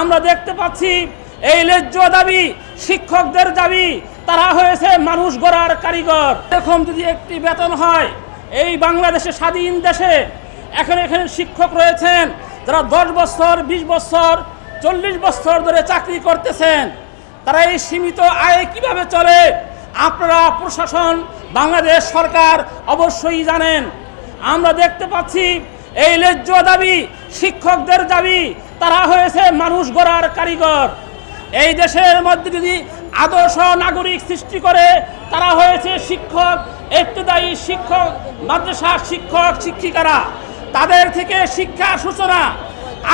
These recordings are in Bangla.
আমরা দেখতে পাচ্ছি এই ন্যায্য দাবি, শিক্ষকদের দাবি, তারা হয়েছে মানুষ গড়ার কারিগর। এরকম যদি একটি বেতন হয়, এই বাংলাদেশে স্বাধীন দেশে এখন এখানে শিক্ষক রয়েছেন, যারা দশ বছর, বিশ বছর, চল্লিশ বছর ধরে চাকরি করতেছেন, তারা এই সীমিত আয়ে কীভাবে চলে? আপনারা প্রশাসন, বাংলাদেশ সরকার অবশ্যই জানেন। আমরা দেখতে পাচ্ছি এই ন্যায্য দাবি, শিক্ষকদের দাবি তারা হয়েছে মানুষ গড়ার কারিগর। এই দেশের মধ্যে যদি আদর্শ নাগরিক সৃষ্টি করে, তারা হয়েছে শিক্ষক একটুদায়ী শিক্ষক মাদ্রাসা শিক্ষক, শিক্ষিকারা। তাদের থেকে শিক্ষা সূচনা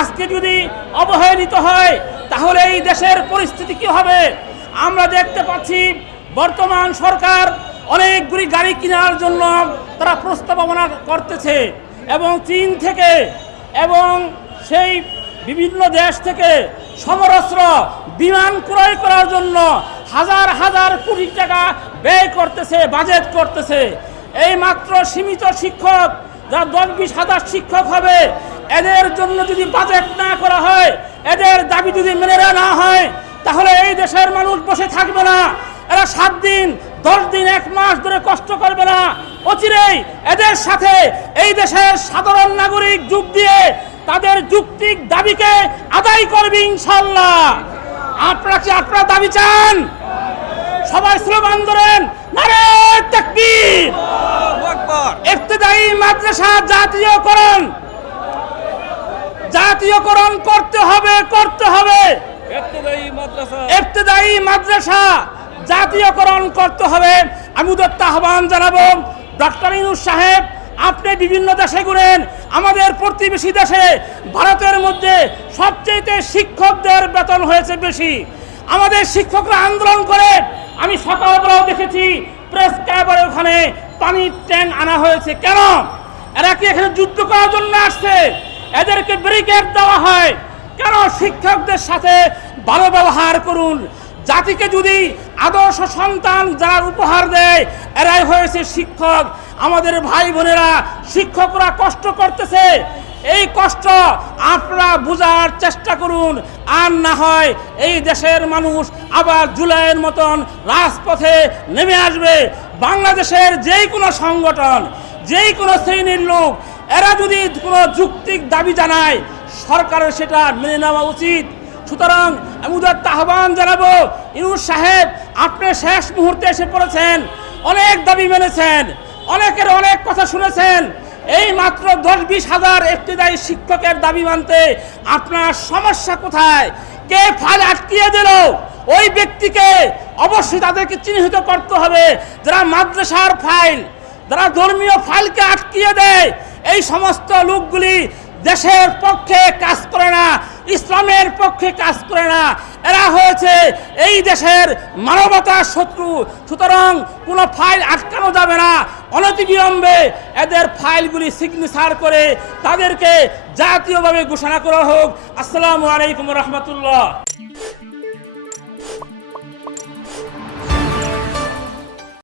আজকে যদি অবহেলিত হয়, তাহলে এই দেশের পরিস্থিতি কি হবে? আমরা দেখতে পাচ্ছি বর্তমান সরকার অনেকগুলি গাড়ি কেনার জন্য তারা প্রস্তাবনা করতেছে এবং চীন থেকে এবং সেই বিভিন্ন দেশ থেকে সমরাস্ত্র বিমান ক্রয় করার জন্য হাজার হাজার কোটি টাকা ব্যয় করতেছে বাজেট করতেছে। এই মাত্র সীমিত শিক্ষক যারা দশ বিশ হাজার শিক্ষক হবে, এদের জন্য যদি বাজেট না করা হয়, এদের দাবি যদি মেনে না হয়, তাহলে এই দেশের মানুষ বসে থাকবে না। এরা সাত দিন, দশ দিন, এক মাস ধরে কষ্ট করবে না। অচিরেই এদের সাথে এই দেশের সাধারণ নাগরিক যোগ দিয়ে তাদের যুক্তিক দাবিকে আদায় করবে ইনশাল্লাহ আপনারা কি আপনারা দাবি চান? সবাই স্লোগান ধরেন নারে তাকবীর। ইফতেদায়ী মাদ্রাসা জাতীয়করণ। জাতীয়করণ করতে হবে করতে হবে। ইফতেদায়ী মাদ্রাসা জাতীয়করণ করতে হবে। আমি উদত্ত আহ্বান জানাব। ডক্টর ইনুস সাহেব আপনি বিভিন্ন দেশে ঘুরেন, আমাদের প্রতিবেশী দেশে ভারতের মধ্যে সবচেয়ে শিক্ষকদের বেতন হয়েছে বেশি। আমাদের শিক্ষকরা আন্দোলন করে, আমি সকালবেলাও দেখেছি প্রেস ক্যাবারে ওখানে পানির ট্যাঙ্ক আনা হয়েছে। কেন? এরা কি এখানে যুদ্ধ করার জন্য আসছে? এদেরকে ব্যারিকেড দেওয়া হয়। কেন শিক্ষকদের সাথে ভালো ব্যবহার করুন? জাতিকে যদি আদর্শ সন্তান যারা উপহার দেয়, এরাই হয়েছে শিক্ষক। আমাদের ভাই বোনেরা, শিক্ষকরা কষ্ট করতেছে। এই কষ্ট আপনারা বোঝার চেষ্টা করুন। আর না হয় এই দেশের মানুষ আবার জুলাইয়ের মতন রাজপথে নেমে আসবে। বাংলাদেশের যেই কোনো সংগঠন যেই কোনো শ্রেণির লোক, এরা যদি কোনো যুক্তিক দাবি জানায়, সরকারের সেটা মেনে নেওয়া উচিত। সুতরাং আমি উদাত্ত আহ্বান জানাব। ইনুস সাহেব, আপনি শেষ মুহূর্তে এসে পড়েছেন, অনেক দাবি মেনেছেন, অনেকের অনেক কথা শুনেছেন। এই মাত্র দশ বিশ হাজার একটিদায়ী শিক্ষকের দাবি মানতে আপনার সমস্যা কোথায়? কে ফাইল আটকিয়ে দিল? ওই ব্যক্তিকে অবশ্যই তাদেরকে চিহ্নিত করতে হবে। যারা মাদ্রাসার ফাইল যারা ধর্মীয় ফাইলকে আটকিয়ে দেয়, এই সমস্ত লোকগুলি দেশের পক্ষে কাজ করে না, ইসলামের পক্ষে কাজ করে না। এরা হয়েছে এই দেশের মানবতার শত্রু। সুতরাং কোনো ফাইল আটকানো যাবে না। অনতিবিলম্বে এদের ফাইলগুলি সিগনেচার করে তাদেরকে জাতীয়ভাবে ঘোষণা করা হোক। আসসালামু আলাইকুম রহমতুল্লাহ।